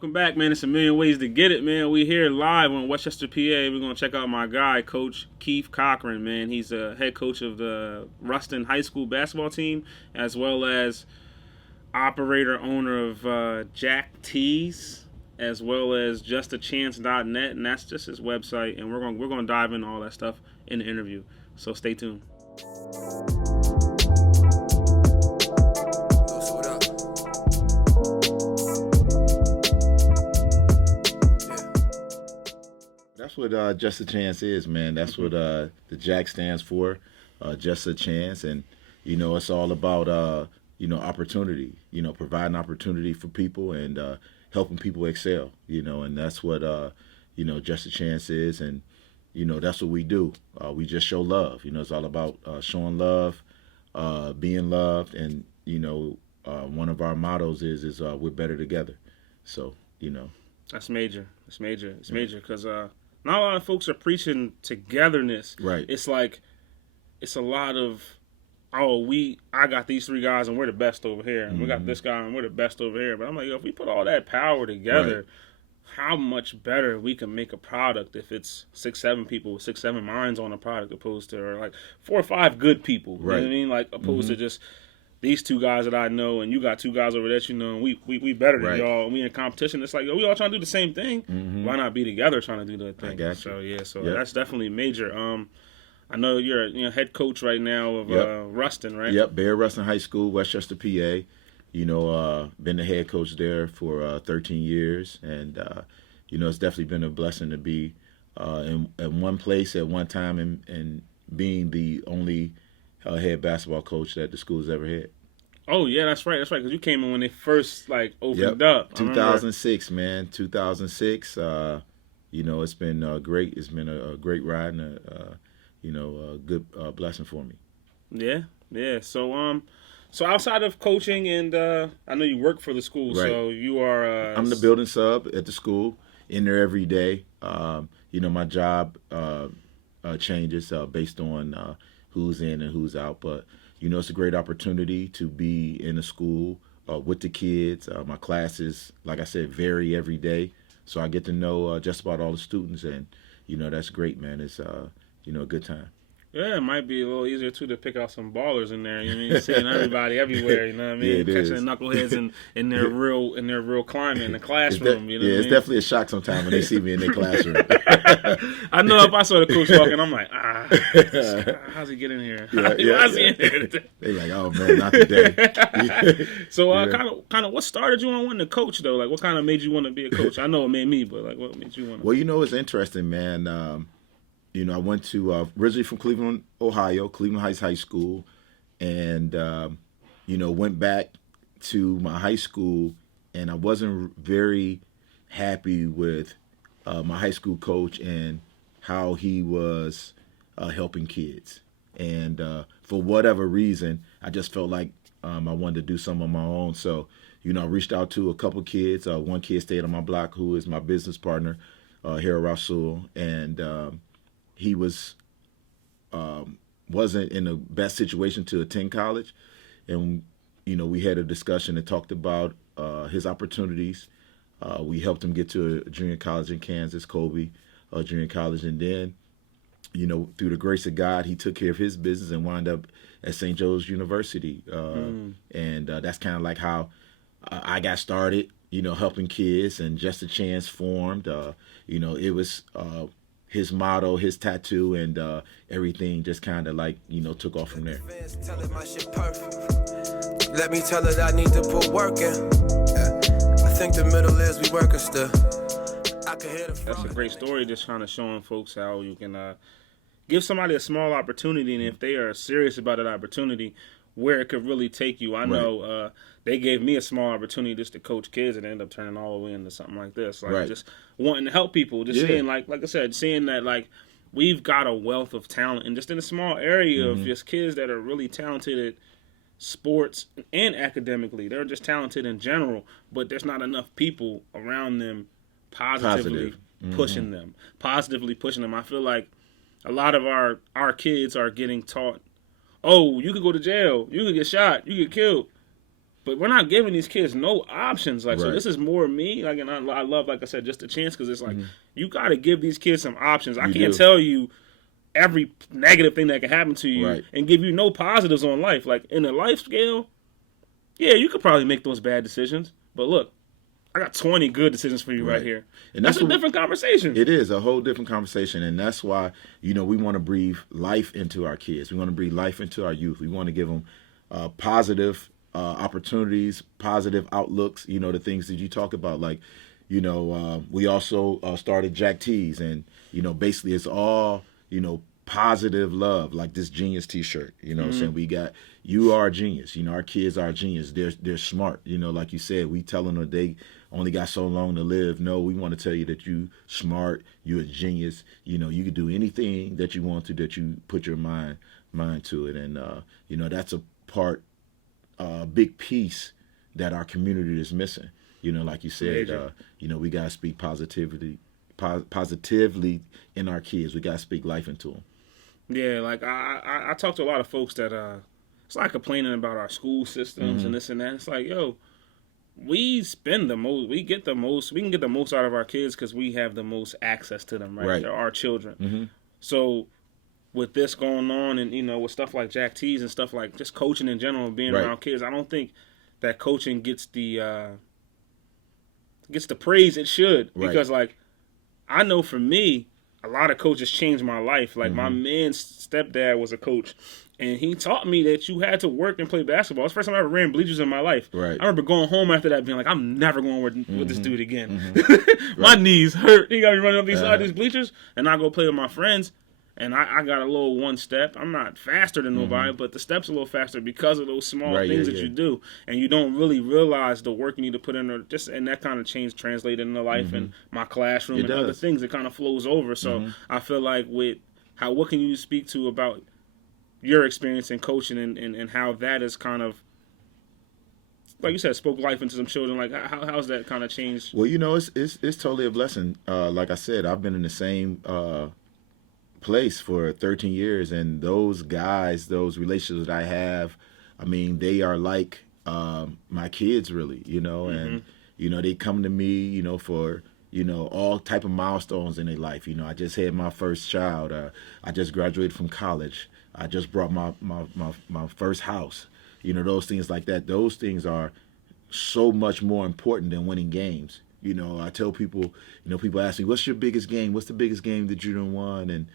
Welcome back, man. It's a million ways to get it, man. We here live on Westchester, PA. We're going to check out my guy, Coach Keith Cochran, man. He's a head coach of the Ruston High School basketball team, as well as operator, owner of Jack Tees, as well as justachance.net, and that's just his website. And we're going to dive into all that stuff in the interview. So stay tuned. That's what Just a Chance is, man. That's what the Jack stands for, Just a Chance. And, it's all about, opportunity, providing opportunity for people and helping people excel, and that's what, Just a Chance is. And, that's what we do. We just show love. It's all about showing love, being loved. And, one of our mottos is we're better together. So, That's major. It's major because not a lot of folks are preaching togetherness. Right. It's like, it's a lot of, I got these three guys and we're the best over here. And we got this guy and we're the best over here. But I'm like, if we put all that power together, how much better we can make a product if it's 6-7 people with 6-7 minds on a product opposed to, or like 4 or 5 good people. You know what I mean? Like, opposed to just these two guys that I know, and you got 2 guys over there that you know, and we better than y'all, and we in competition. It's like, we all trying to do the same thing. Why not be together trying to do that thing? I got you. So that's definitely major. I know you're head coach right now of Ruston, right? Yep, Bear Ruston High School, Westchester, PA. Been the head coach there for 13 years, and it's definitely been a blessing to be in one place at one time and being the only head basketball coach that the school's ever had. Oh yeah, that's right. Because you came in when they first opened up. 2006, man. 2006. It's been great. It's been a great ride and a good blessing for me. Yeah. So outside of coaching, and I know you work for the school, so you are. I'm the building sub at the school. In there every day. My job changes based on who's in and who's out, but it's a great opportunity to be in a school with the kids. My classes, like I said, vary every day, so I get to know just about all the students, and that's great, man. It's a good time. Yeah, it might be a little easier too to pick out some ballers in there. Seeing everybody everywhere. You know what I mean? Yeah, catching the knuckleheads in their real climate in the classroom. It's definitely a shock sometimes when they see me in their classroom. I know if I saw the coach walking, I'm like, how's he getting here? How's he in here today? They like, oh man, not today. So, kind of, what started you on wanting to coach though? Like, what kind of made you want to be a coach? I know it made me, but like, what made you want to? Well, it's interesting, man. I went to originally from Cleveland, Ohio, Cleveland Heights High School, and went back to my high school, and I wasn't very happy with my high school coach and how he was helping kids. And for whatever reason, I just felt like I wanted to do something on my own. So, I reached out to a couple kids. One kid stayed on my block who is my business partner, Harold Rasul, and he wasn't in the best situation to attend college, and we had a discussion and talked about his opportunities. We helped him get to a junior college in Kansas, Kobe Junior College, and then through the grace of God, he took care of his business and wound up at St. Joe's University, and that's kind of like how I got started. Helping kids, and Just a Chance formed. It was his motto, his tattoo, and everything just kind of took off from there. Let me tell her I need to put work in. I think the middle is we working still. That's a great story, just kind of showing folks how you can give somebody a small opportunity, and if they are serious about that opportunity, where it could really take you. I know they gave me a small opportunity just to coach kids, and ended up turning all the way into something like this. Just wanting to help people, just seeing, like I said, seeing that we've got a wealth of talent, and just in a small area of just kids that are really talented at sports and academically. They're just talented in general, but there's not enough people around them positively pushing them. I feel like a lot of our kids are getting taught, oh, you could go to jail, you could get shot, you get killed. But we're not giving these kids no options. Like, so Right. this is more me. Like, and I love, like I said, just a chance, because it's like, you got to give these kids some options. I can't tell you every negative thing that can happen to you and give you no positives on life. Like, in a life scale, yeah, you could probably make those bad decisions. But look, I got 20 good decisions for you right here. And that's a different conversation. It is a whole different conversation. And that's why, we want to breathe life into our kids. We want to breathe life into our youth. We want to give them positive opportunities, positive outlooks, the things that you talk about. Like, we also started Jack T's, and, basically it's all, positive love, like this genius t-shirt, what I'm saying? We got, you are a genius, our kids are a genius. They're smart, like you said, we tell them that they only got so long to live. No, we want to tell you that you smart, you're a genius, you can do anything that you want to, that you put your mind to it. And, that's a part, big piece that our community is missing. Like you said, we got to speak positively in our kids. We got to speak life into them. Yeah, like I talk to a lot of folks that it's like complaining about our school systems and this and that. It's like, yo, we spend the most, we can get the most out of our kids because we have the most access to them, right? They're our children. So with this going on, and with stuff like Jack T's and stuff like just coaching in general and being around kids, I don't think that coaching gets the praise it should, because like, I know for me, a lot of coaches changed my life. Like, my man's stepdad was a coach, and he taught me that you had to work and play basketball. It's the first time I ever ran bleachers in my life. I remember going home after that being like, I'm never going with this dude again. My knees hurt. He got me running up these side of these bleachers, and I go play with my friends, and I got a little one step. I'm not faster than nobody, but the step's a little faster because of those small things that you do. And you don't really realize the work you need to put in there. And that kind of change translated into life and my classroom and other things. It kind of flows over. So I feel like what can you speak to about your experience in coaching and how that is kind of, like you said, spoke life into some children. Like, how's that kind of changed? Well, it's totally a blessing. Like I said, I've been in the same place for 13 years, and those guys, those relationships that I have, I mean, they are like my kids, really, and they come to me, for all type of milestones in their life. I just had my first child. I just graduated from college. I just brought my first house. Those things like that. Those things are so much more important than winning games. I tell people, people ask me, what's your biggest game? What's the biggest game that you done won? And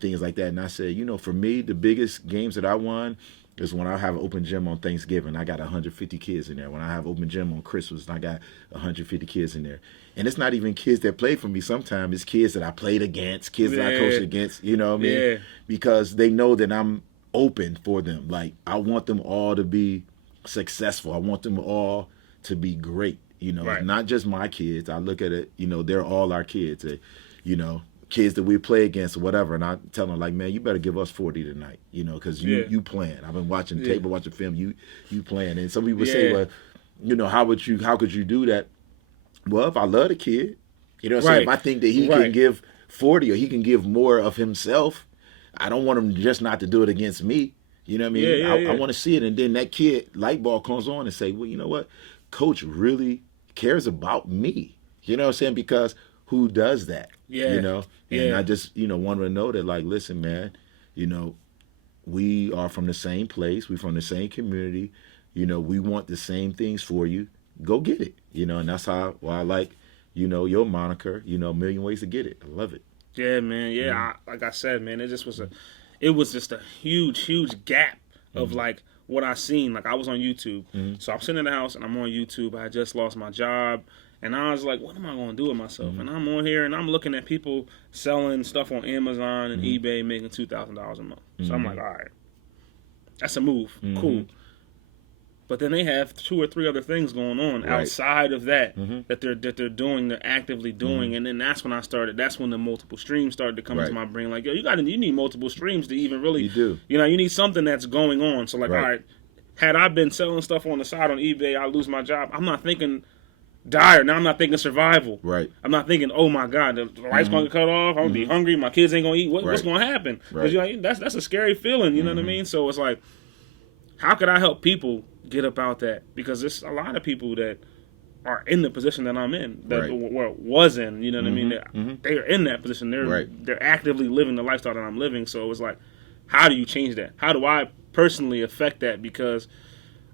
things like that. And I say, for me, the biggest games that I won is when I have an open gym on Thanksgiving. I got 150 kids in there. When I have open gym on Christmas, I got 150 kids in there. And it's not even kids that play for me sometimes. It's kids that I played against, kids that I coached against, you know what I mean? Yeah. Because they know that I'm open for them. Like, I want them all to be successful. I want them all to be great. Not just my kids. I look at it, they're all our kids. Kids that we play against or whatever, and I tell them, like, man, you better give us 40 tonight, because you playing. I've been watching tape, watching film, you playing. And some people say, well, how could you do that? Well, if I love the kid, what I'm saying? If I think that he can give 40 or he can give more of himself, I don't want him just not to do it against me. You know what I mean? I want to see it, and then that kid light bulb comes on and say, well, you know what? Coach really cares about me. You know what I'm saying? Because who does that? And I just, want to know that, like, listen, man, we are from the same place. We're from the same community. We want the same things for you. Go get it. And that's why I like, your moniker, A Million Ways to Get It. I love it. Yeah, man. Yeah. Like I said, man, it was just a huge gap of like what I seen. Like, I was on YouTube. So I'm sitting in the house and I'm on YouTube. I just lost my job. And I was like, what am I going to do with myself? And I'm on here and I'm looking at people selling stuff on Amazon and eBay making $2,000 a month. So I'm like, all right, that's a move. Cool. But then they have 2 or 3 other things going on outside of that that they're doing, they're actively doing. And then that's when that's when the multiple streams started to come into my brain. Like, yo, you need multiple streams to even really, you do. You need something that's going on. So like, all right, had I been selling stuff on the side on eBay, I lose my job. I'm not thinking dire. Now I'm not thinking survival. I'm not thinking, oh my God, the lights going to cut off. I'm going to be hungry. My kids ain't going to eat. What's going to happen? Because that's a scary feeling. You know what I mean? So it's like, how could I help people get about that, because there's a lot of people that are in the position that I'm in, that was in, you know what I mean? They are in that position. They're actively living the lifestyle that I'm living. So it was like, how do you change that? How do I personally affect that? Because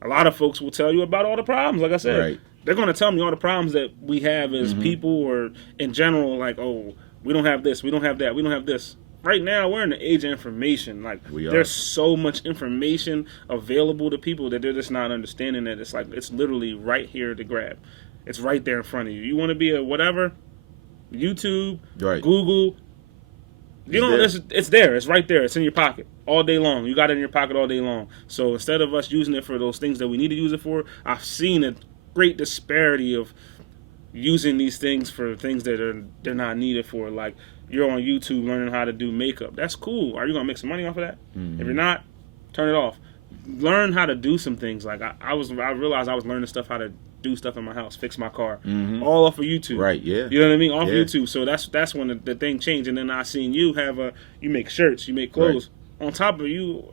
a lot of folks will tell you about all the problems. Like I said, they're going to tell me all the problems that we have as people, or in general, like, oh, we don't have this, we don't have that, we don't have this. Right now, we're in the age of information. Like, there's so much information available to people that they're just not understanding that it's like, it's literally right here to grab. It's right there in front of you. You want to be a whatever, YouTube, Google, you know, it's there. It's right there. It's in your pocket all day long. You got it in your pocket all day long. So instead of us using it for those things that we need to use it for, I've seen a great disparity of using these things for things that they're not needed for. Like, you're on YouTube learning how to do makeup. That's cool. Are you going to make some money off of that? If you're not, turn it off. Learn how to do some things. Like, I realized I was learning stuff, how to do stuff in my house, fix my car, all off of YouTube. Right, yeah. You know what I mean? Off YouTube. So that's when the thing changed. And then I seen you you make shirts, you make clothes. On top of you,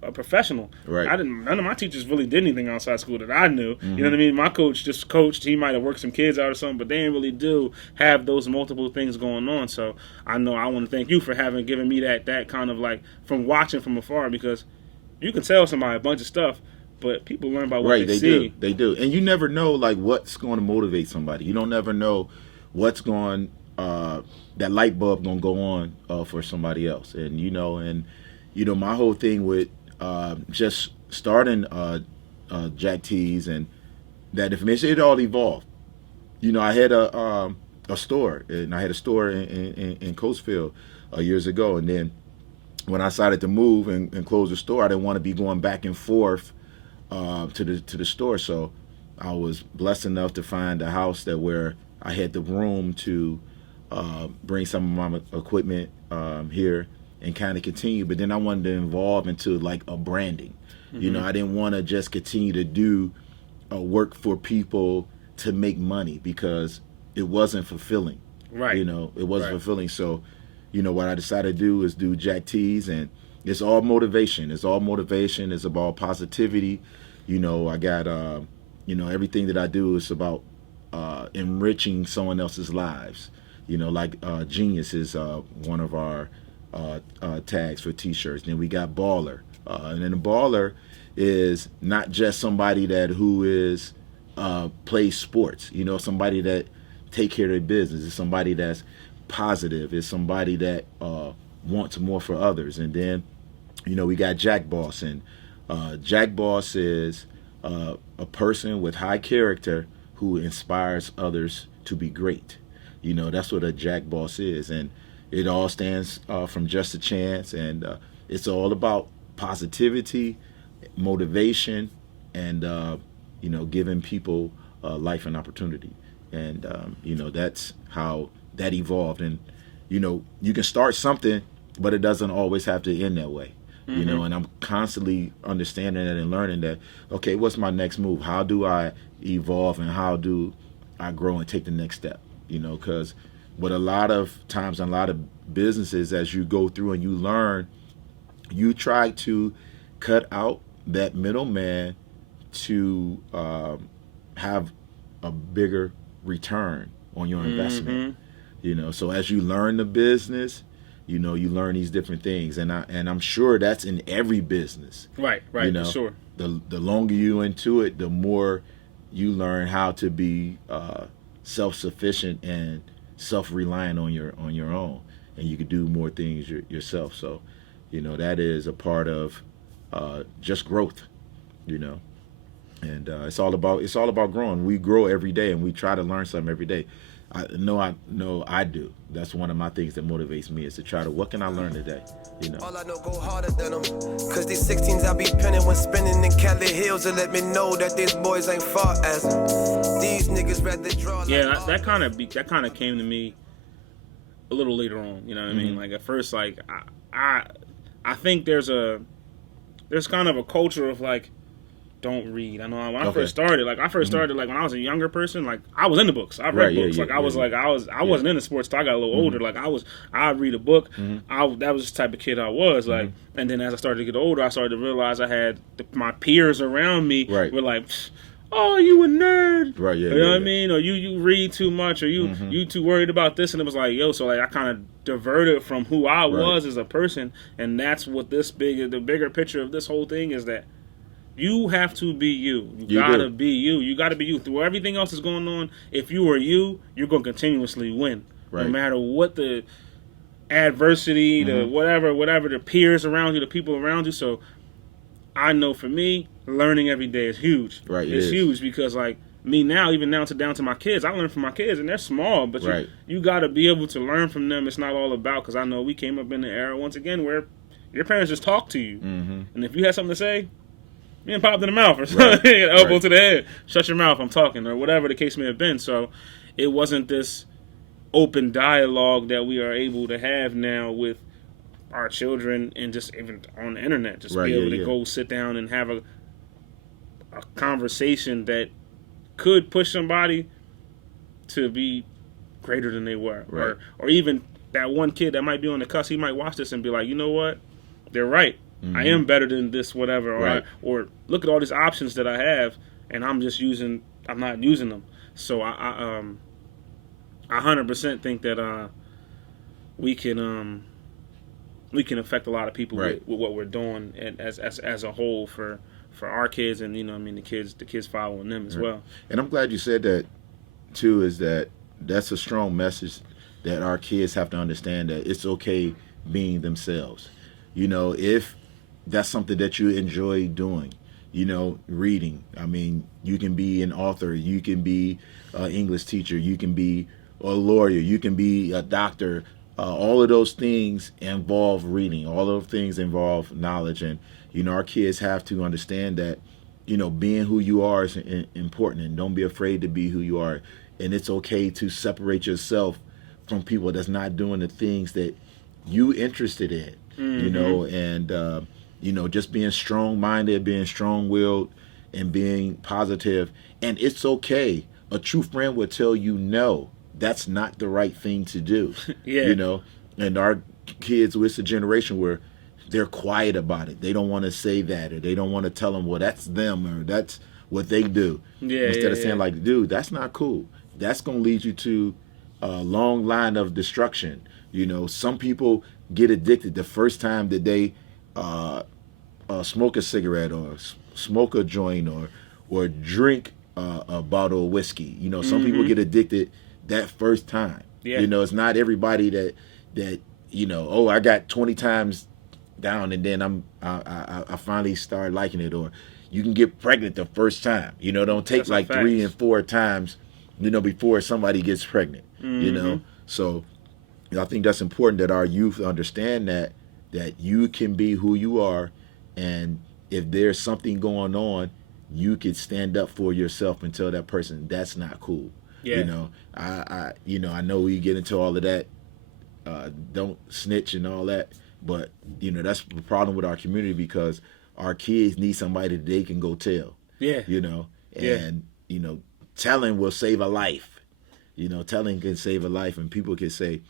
a professional. Right. None of my teachers really did anything outside school that I knew. You know what I mean? My coach just coached. He might have worked some kids out or something, but they didn't really have those multiple things going on. So I know I want to thank you for given me that kind of, like, from watching from afar, because you can tell somebody a bunch of stuff, but people learn by what they see. They do. And you never know, like, what's going to motivate somebody. You don't never know what's going, that light bulb going to go on for somebody else. And, you know, my whole thing with just starting Jack T's and that information, it all evolved. You know, I had a store, and I had a store in Coatesville years ago. And then when I decided to move and close the store, I didn't want to be going back and forth to the store. So I was blessed enough to find a house where I had the room to bring some of my equipment here and kind of continue. But then I wanted to evolve into, like, a branding. You know, I didn't want to just continue to do work for people to make money, because it wasn't fulfilling. Right. You know, it wasn't fulfilling. So, you know, what I decided to do is do Jack T's, and it's all motivation. It's all motivation. It's about positivity. You know, I got, you know, everything that I do is about enriching someone else's lives. You know, like Genius is one of our tags for T-shirts. Then we got Baller, and then the Baller is not just somebody who is plays sports. You know, somebody that take care of their business. It's somebody that's positive. It's somebody that wants more for others. And then, you know, we got Jack Boss, and Jack Boss is a person with high character who inspires others to be great. You know, that's what a Jack Boss is. And it all stands from Just a Chance, and it's all about positivity, motivation, and you know, giving people life and opportunity. And you know, that's how that evolved. And you know, you can start something, but it doesn't always have to end that way. You know, and I'm constantly understanding that and learning that, okay, what's my next move? How do I evolve, and how do I grow and take the next step? You know, because what a lot of times in a lot of businesses, as you go through and you learn, you try to cut out that middleman to have a bigger return on your investment. You know, so as you learn the business, you know, you learn these different things, and I'm sure that's in every business. Right, you know, for sure. The longer you into it, the more you learn how to be self-sufficient and self-reliant on your own, and you can do more things yourself. So, you know, that is a part of just growth, you know, and it's all about growing. We grow every day, and we try to learn something every day. I know I do. That's one of my things that motivates me, is to try to, what can I learn today? You know. All I know, go harder than them. Cause these 16s I be penning when spinning in Cali Hills to let me know that these boys ain't far as these niggas rather draw. Yeah, that kind of came to me a little later on. You know what I mean? Like, at first, like, I think there's kind of a culture of, like, don't read. I know when I first started, like when I was a younger person, like I was into books. I read books. I wasn't into sports till I got a little older. Like I'd read a book. That was the type of kid I was. Like, and then as I started to get older, I started to realize I had my peers around me were like, oh, you a nerd. Right, you know what I mean? Or you read too much, or you too worried about this. And it was like, yo, so like I kind of diverted from who I was as a person. And that's what the bigger picture of this whole thing is, that you have to be you. You gotta be you. You gotta be you. Through everything else that's going on, if you are you, you're going to continuously win. Right. No matter what the adversity, the whatever, the peers around you, the people around you. So I know for me, learning every day is huge. Right, it's huge because like me now, even down to my kids, I learn from my kids, and they're small, but you got to be able to learn from them. It's not all about, because I know we came up in the era once again where your parents just talk to you, and if you had something to say, you pop in the mouth or something, elbow to the head, shut your mouth, I'm talking, or whatever the case may have been. So it wasn't this open dialogue that we are able to have now with our children, and just even on the internet, just be able to go sit down and have a conversation that could push somebody to be greater than they were, or even that one kid that might be on the cusp, he might watch this and be like, you know what, they're right. I am better than this, whatever, or look at all these options that I have, and I'm not using them. So I 100% think that we can affect a lot of people with what we're doing, and as a whole for our kids, and the kids following them as well. And I'm glad you said that too. Is that's a strong message that our kids have to understand, that it's okay being themselves. If that's something that you enjoy doing, reading. I mean, you can be an author, you can be an English teacher, you can be a lawyer, you can be a doctor. All of those things involve reading. All of those things involve knowledge. And, our kids have to understand that, being who you are is important, and don't be afraid to be who you are. And it's okay to separate yourself from people that's not doing the things that you interested in, and, just being strong-minded, being strong-willed, and being positive. And it's okay. A true friend will tell you no. That's not the right thing to do. And our kids, it's a generation where they're quiet about it. They don't want to say that, or they don't want to tell them, well, that's them, or that's what they do. Instead of saying like, dude, that's not cool. That's going to lead you to a long line of destruction. Some people get addicted the first time that they smoke a cigarette, or smoke a joint, or drink a bottle of whiskey. Some people get addicted that first time. It's not everybody that I got 20 times down and then I finally start liking it. Or you can get pregnant the first time. Don't take like 3 and 4 times before somebody gets pregnant. So I think that's important, that our youth understand that you can be who you are, and if there's something going on, you can stand up for yourself and tell that person that's not cool. I know we get into all of that, don't snitch and all that, but that's the problem with our community, because our kids need somebody that they can go tell. Telling will save a life. Telling can save a life, and people can say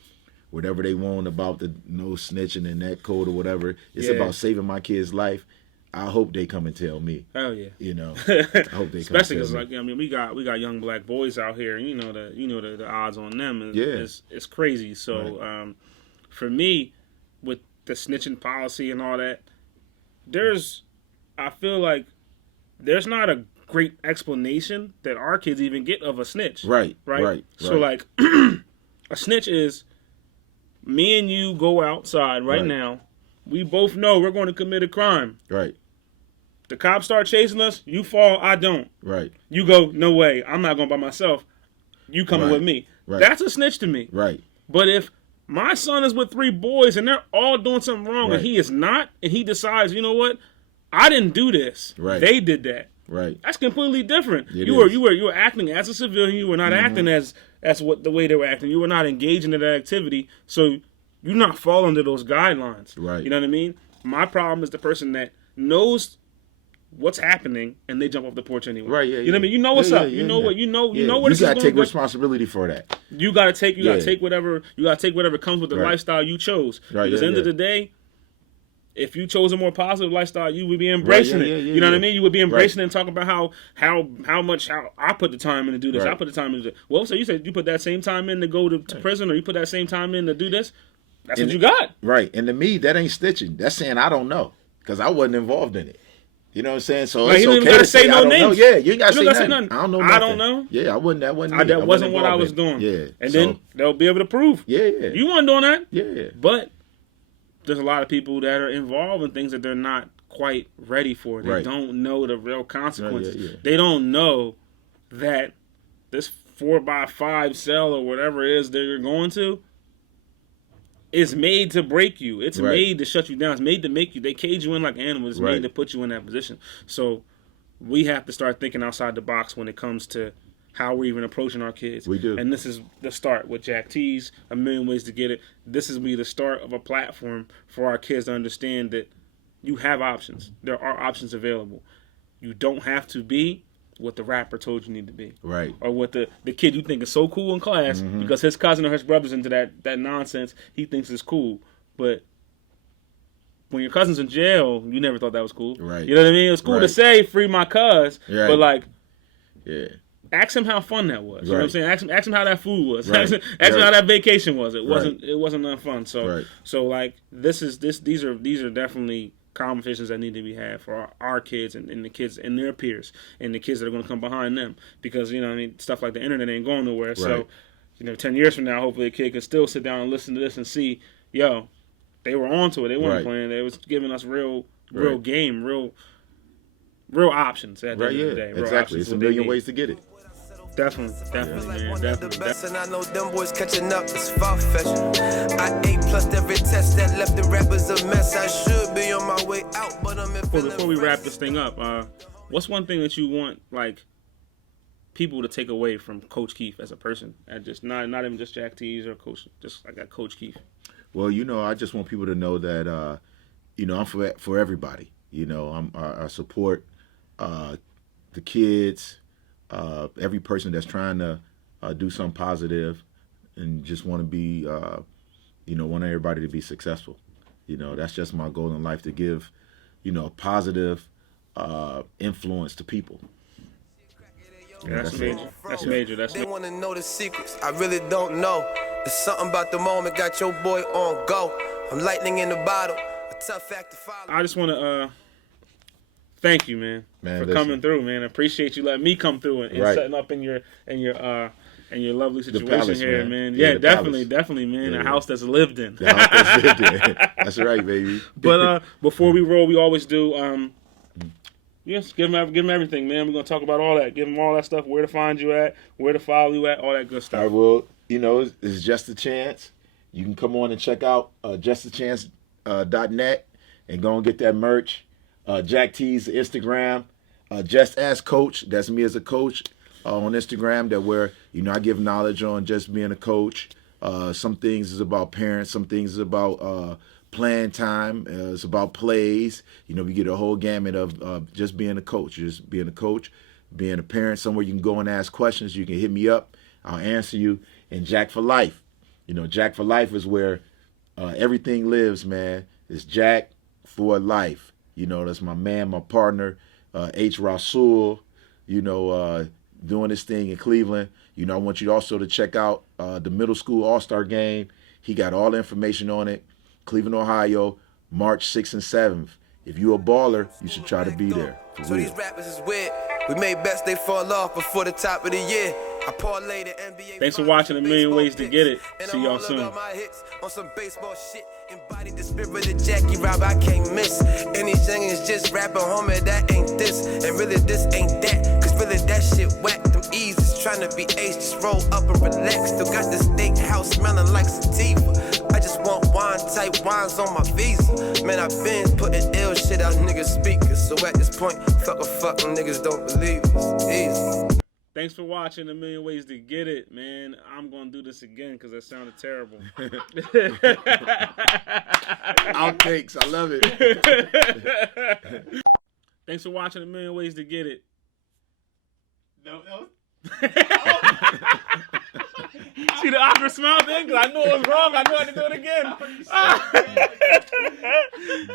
whatever they want about the no snitching and that code or whatever. It's about saving my kid's life. I hope they come and tell me. Hell yeah. I hope they come especially and tell because we got young black boys out here, and the odds on them is it's crazy. So for me, with the snitching policy and all that, I feel like there's not a great explanation that our kids even get of a snitch. Right. So like a snitch is me and you go outside right now. We both know we're going to commit a crime. Right. The cops start chasing us. You fall. I don't. Right. You go, no way. I'm not going by myself. You coming with me. Right. That's a snitch to me. Right. But if my son is with 3 boys and they're all doing something wrong and he is not, and he decides, you know what? I didn't do this. Right. They did that. Right. That's completely different. You were acting as a civilian. You were not acting as the way they were acting. You were not engaging in that activity. So you're not falling under those guidelines. Right. You know what I mean? My problem is the person that knows what's happening, and they jump off the porch anyway. Right, yeah, You know what I mean? You know what's up. You know what. You know what. You This gotta is take going responsibility for that. You gotta take. You gotta take whatever. You gotta take whatever comes with the lifestyle you chose. Right. Because at the end of the day, if you chose a more positive lifestyle, you would be embracing it. You know what I mean? You would be embracing it and talking about how much I put the time in to do this. I put the time in to do. Well, so you said you put that same time in to go to prison, or you put that same time in to do this. That's what you got. Right. And to me, that ain't stitching. That's saying I don't know because I wasn't involved in it. You know what I'm saying? So it's okay to say no names. Yeah, you ain't got to say nothing. I don't know nothing. I don't know. Yeah, I wasn't. That wasn't what I was doing. Yeah. And then they'll be able to prove. Yeah. You weren't doing that. Yeah. But there's a lot of people that are involved in things that they're not quite ready for. They don't know the real consequences. Yeah. They don't know that this 4x5 cell or whatever it is that you're going to is made to break you. It's made to shut you down. It's made to make you. They cage you in like animals. It's made to put you in that position. So we have to start thinking outside the box when it comes to how we're even approaching our kids. We do. And this is the start with Jack T's, A Million Ways to Get It. This is the start of a platform for our kids to understand that you have options. There are options available. You don't have to be what the rapper told you need to be. Right. Or what the kid you think is so cool in class because his cousin or his brother's into that nonsense, he thinks it's cool. But when your cousin's in jail, you never thought that was cool. Right. You know what I mean? It's cool to say free my cuz, but like ask him how fun that was. You know what I'm saying? Ask him how that food was. Ask him how that vacation was. It wasn't none fun. So like these are definitely conversations that need to be had for our kids and the kids and their peers and the kids that are going to come behind them, because you know what I mean, stuff like the internet ain't going nowhere. So 10 years from now, hopefully a kid can still sit down and listen to this and see, yo, they were onto it. They weren't playing. They was giving us real game, real options at the end of the day. Exactly. It's a million ways to get it. Definitely, man. Definitely. And I know them boys catching up is far-fetched. I A+ every test that left the rappers a mess. I should be on my way out, but I'm in. Before we wrap this thing up, what's one thing that you want like people to take away from Coach Keith as a person, and just not even just Jack T's or Coach, just like Coach Keith? Well, I just want people to know that I'm for everybody. I support the kids. Every person that's trying to do something positive and just want to be, want everybody to be successful. That's just my goal in life, to give, a positive influence to people. Yeah, that's major. That's major. They want to know the secrets. I really don't know. It's something about the moment got your boy on go. I'm lightning in the bottle. A tough act to follow. I just want to thank you, man, for coming through, man. I appreciate you letting me come through and setting up in your lovely situation palace, here, man. Yeah, definitely, man. A house that's lived in. The house that's lived in. That's right, baby. But before we roll, we always do. Yes, give them everything, man. We're gonna talk about all that. Give them all that stuff. Where to find you at, where to follow you at, all that good stuff. I will. It's Just a Chance. You can come on and check out justachance.net and go and get that merch. Jack T's Instagram, Just As Coach. That's me as a coach on Instagram. That where I give knowledge on just being a coach. Some things is about parents. Some things is about playing time. It's about plays. We get a whole gamut of just being a coach. Just being a coach, being a parent. Somewhere you can go and ask questions. You can hit me up. I'll answer you. And Jack for Life. Jack for Life is where everything lives, man. It's Jack for Life. That's my man, my partner, H. Rasul, doing this thing in Cleveland. I want you also to check out the middle school all-star game. He got all the information on it. Cleveland, Ohio, March 6th and 7th. If you a baller, you should try to be there. So these rappers is weird. We made bets, they fall off before the top of the year. I parlay the NBA. Thanks for watching A Million Ways to Get It. See y'all soon. On some baseball shit, embody the spirit of Jackie Rob, I can't miss. Anything is just rapping, homie, that ain't this. And really this ain't that, cause really that shit whack. Them E's is trying to be ace, just roll up and relax. Still got the steakhouse smelling like sativa. I just want wine type wines on my visa. Man, I've been putting ill shit out niggas' speakers. So at this point, fuck niggas don't believe us. Easy. Thanks for watching A Million Ways to Get It, man. I'm going to do this again because that sounded terrible. Outtakes. I love it. Thanks for watching A Million Ways to Get It. No. See the awkward smile thing? Because I knew it was wrong. I knew I had to do it again.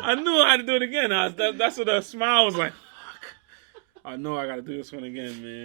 I knew I had to do it again. That's what the smile was like. Fuck. I know I got to do this one again, man.